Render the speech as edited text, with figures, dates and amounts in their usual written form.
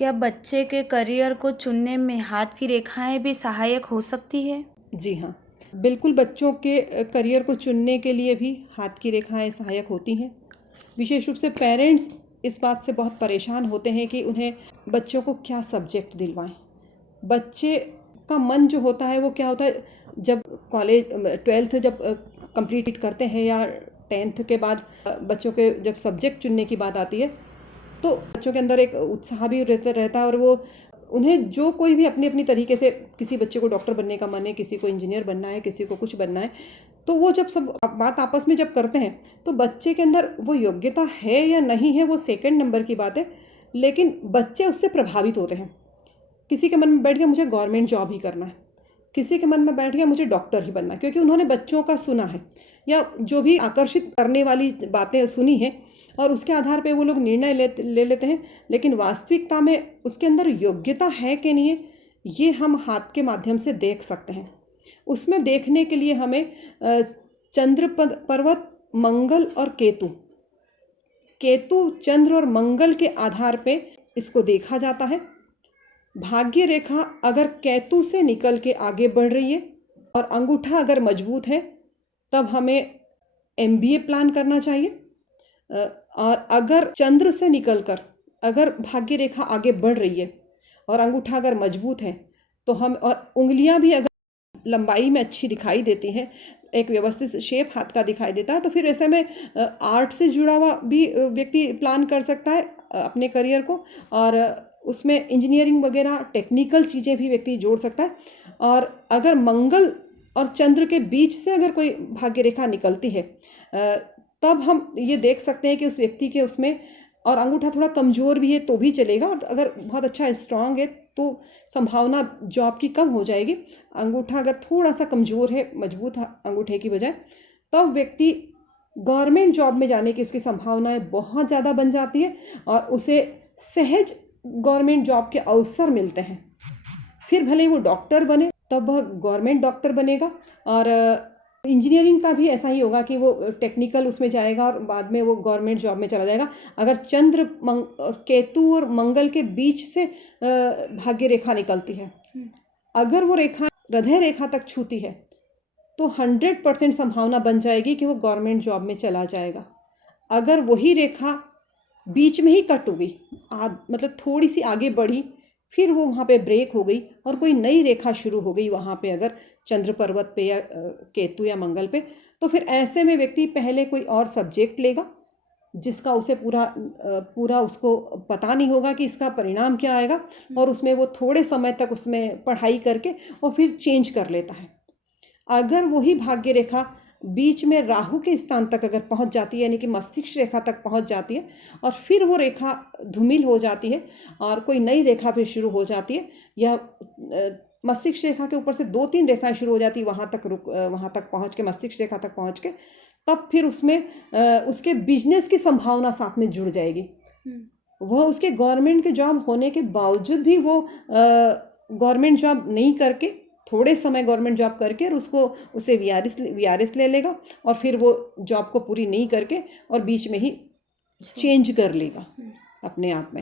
क्या बच्चे के करियर को चुनने में हाथ की रेखाएं भी सहायक हो सकती है? जी हाँ, बिल्कुल बच्चों के करियर को चुनने के लिए भी हाथ की रेखाएं सहायक होती हैं। विशेष रूप से पेरेंट्स इस बात से बहुत परेशान होते हैं कि उन्हें बच्चों को क्या सब्जेक्ट दिलवाएं। बच्चे का मन जो होता है वो क्या होता है, जब कॉलेज 12th जब कंप्लीट करते हैं या 10th के बाद बच्चों के जब सब्जेक्ट चुनने की बात आती है तो बच्चों के अंदर एक उत्साह भी रहता है और वो उन्हें जो कोई भी अपनी अपनी तरीके से, किसी बच्चे को डॉक्टर बनने का मन है, किसी को इंजीनियर बनना है, किसी को कुछ बनना है, तो वो जब सब बात आपस में जब करते हैं तो बच्चे के अंदर वो योग्यता है या नहीं है वो सेकंड नंबर की बात है, लेकिन बच्चे उससे प्रभावित होते हैं। किसी के मन में बैठ गया मुझे गवर्नमेंट जॉब ही करना है, किसी के मन में बैठ गया मुझे डॉक्टर ही बनना है, क्योंकि उन्होंने बच्चों का सुना है या जो भी आकर्षित करने वाली बातें सुनी हैं और उसके आधार पे वो लोग निर्णय ले लेते हैं। लेकिन वास्तविकता में उसके अंदर योग्यता है कि नहीं है, ये हम हाथ के माध्यम से देख सकते हैं। उसमें देखने के लिए हमें चंद्र पर्वत, मंगल और केतु चंद्र और मंगल के आधार पे इसको देखा जाता है। भाग्य रेखा अगर केतु से निकल के आगे बढ़ रही है और अंगूठा अगर मजबूत है तब हमें MBA प्लान करना चाहिए। और अगर चंद्र से निकलकर अगर भाग्य रेखा आगे बढ़ रही है और अंगूठा अगर मजबूत है तो हम, और उंगलियां भी अगर लंबाई में अच्छी दिखाई देती हैं, एक व्यवस्थित शेप हाथ का दिखाई देता है, तो फिर ऐसे में आर्ट से जुड़ा हुआ भी व्यक्ति प्लान कर सकता है अपने करियर को, और उसमें इंजीनियरिंग वगैरह टेक्निकल चीज़ें भी व्यक्ति जोड़ सकता है। और अगर मंगल और चंद्र के बीच से अगर कोई भाग्य रेखा निकलती है तब हम ये देख सकते हैं कि उस व्यक्ति के उसमें, और अंगूठा थोड़ा कमज़ोर भी है तो भी चलेगा, और अगर बहुत अच्छा स्ट्रांग है तो संभावना जॉब की कम हो जाएगी। अंगूठा अगर थोड़ा सा कमज़ोर है मजबूत अंगूठे की बजाय, तब व्यक्ति गवर्नमेंट जॉब में जाने की उसकी संभावनाएं बहुत ज़्यादा बन जाती है और उसे सहज गवर्नमेंट जॉब के अवसर मिलते हैं। फिर भले वो डॉक्टर बने तब वह गवर्नमेंट डॉक्टर बनेगा, और इंजीनियरिंग का भी ऐसा ही होगा कि वो टेक्निकल उसमें जाएगा और बाद में वो गवर्नमेंट जॉब में चला जाएगा। अगर चंद्र केतु और मंगल के बीच से भाग्य रेखा निकलती है, अगर वो रेखा हृदय रेखा तक छूती है तो 100% संभावना बन जाएगी कि वो गवर्नमेंट जॉब में चला जाएगा। अगर वही रेखा बीच में ही कट हो गई, मतलब थोड़ी सी आगे बढ़ी, फिर वो वहाँ पे ब्रेक हो गई और कोई नई रेखा शुरू हो गई वहाँ पे, अगर चंद्र पर्वत पे या केतु या मंगल पे, तो फिर ऐसे में व्यक्ति पहले कोई और सब्जेक्ट लेगा जिसका उसे पूरा उसको पता नहीं होगा कि इसका परिणाम क्या आएगा, और उसमें वो थोड़े समय तक उसमें पढ़ाई करके और फिर चेंज कर लेता है। अगर वही भाग्य रेखा बीच में राहु के स्थान तक अगर पहुंच जाती है, यानी कि मस्तिष्क रेखा तक पहुंच जाती है, और फिर वो रेखा धूमिल हो जाती है और कोई नई रेखा फिर शुरू हो जाती है, या मस्तिष्क रेखा के ऊपर से 2-3 रेखाएं शुरू हो जाती है वहाँ तक पहुँच के, मस्तिष्क रेखा तक पहुँच के, तब फिर उसमें उसके बिजनेस की संभावना साथ में जुड़ जाएगी। वह उसके गवर्नमेंट के जॉब होने के बावजूद भी वो गवर्नमेंट जॉब नहीं करके, थोड़े समय गवर्नमेंट जॉब करके और उसे वीआरएस ले लेगा, और फिर वो जॉब को पूरी नहीं करके और बीच में ही चेंज कर लेगा अपने आप में।